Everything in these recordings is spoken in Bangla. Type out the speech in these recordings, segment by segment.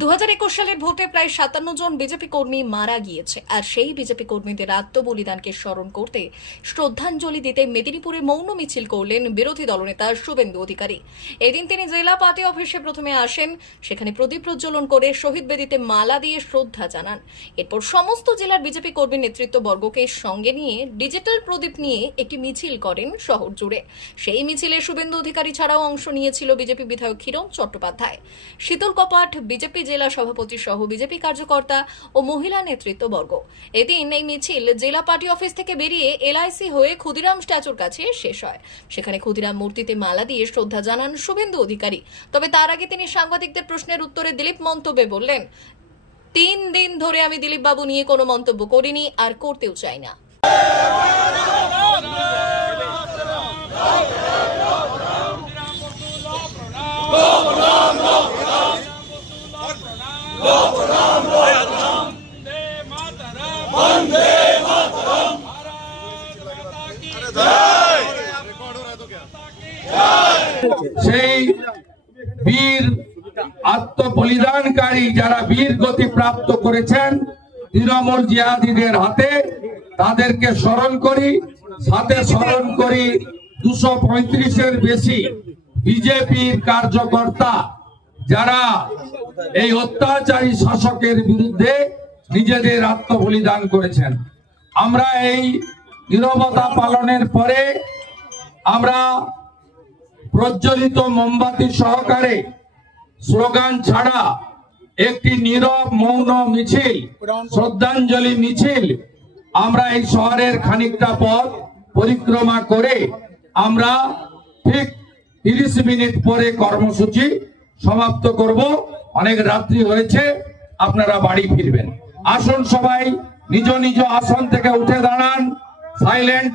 দু সালের ভোটে প্রায় সাতান্ন জন বিজেপি কর্মী মারা গিয়েছে, আর সেই বিজেপি কর্মীদের আত্মবলিদানকে স্মরণ করতে শ্রদ্ধাঞ্জলি দিতে মেদিনীপুরে মৌন মিছিল করলেন বিরোধী দলনেতা শুভেন্দু অধিকারী। এদিন তিনি জেলা পার্টি অফিসে প্রথমে আসেন, সেখানে প্রদীপ প্রজ্বলন করে শহীদ বেদিতে মালা দিয়ে শ্রদ্ধা জানান। এরপর সমস্ত জেলার বিজেপি কর্মী নেতৃত্ববর্গকে সঙ্গে নিয়ে ডিজিটাল প্রদীপ নিয়ে একটি মিছিল করেন শহর জুড়ে। সেই মিছিলে শুভেন্দু অধিকারী ছাড়াও অংশ নিয়েছিল বিজেপি বিধায়ক ক্ষীরণ চট্টোপাধ্যায়। শীতল কপাট বিজেপি জেলা সভাপতি সহ বিজেপি কার্যকর্তা ও মহিলা নেতৃত্ববর্গ। এদিন এই মিছিল জেলা পার্টি অফিস থেকে বেরিয়ে এলআইসি হয়ে ক্ষুদিরাম স্ট্যাচুর কাছে শেষ হয়। সেখানে ক্ষুদিরাম মূর্তিতে মালা দিয়ে শ্রদ্ধা জানান শুভেন্দু অধিকারী। তবে তার আগে তিনি সাংবাদিকদের প্রশ্নের উত্তরে দিলীপ মন্তব্যে বললেন, তিন দিন ধরে আমি দিলীপবাবু নিয়ে কোনো মন্তব্য করিনি, আর করতেও চাই না। সেই বীর আত্মবলিদানকারী যারা বীর গতি প্রাপ্ত করেছেন, তৃণমূল জিহাদিদের হাতে, তাদেরকে স্মরণ করি, সাথে স্মরণ করি দুশো পঁয়ত্রিশের বেশি বিজেপির কার্যকর্তা যারা এই অত্যাচারী শাসকের বিরুদ্ধে নিজেদের আত্মবলিদান করেছেন। আমরা এই নিরবতা পালনের পরে আমরা প্রজ্বলিত মোমবাতি সহকারে স্লোগান ছাড়া একটি নীরব মৌন মিছিল, শ্রদ্ধাঞ্জলি মিছিল আমরা এই শহরের খানিকটা পথ পরিক্রমা করে আমরা ঠিক তিরিশ মিনিট পরে কর্মসূচি সমাপ্ত করব। অনেক রাত্রি হয়েছে, আপনারা বাড়ি ফিরবেন। আসুন সবাই, নিজ নিজ আসন থেকে উঠে দাঁড়ান। সাইলেন্ট।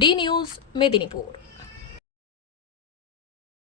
D news, Medinipur.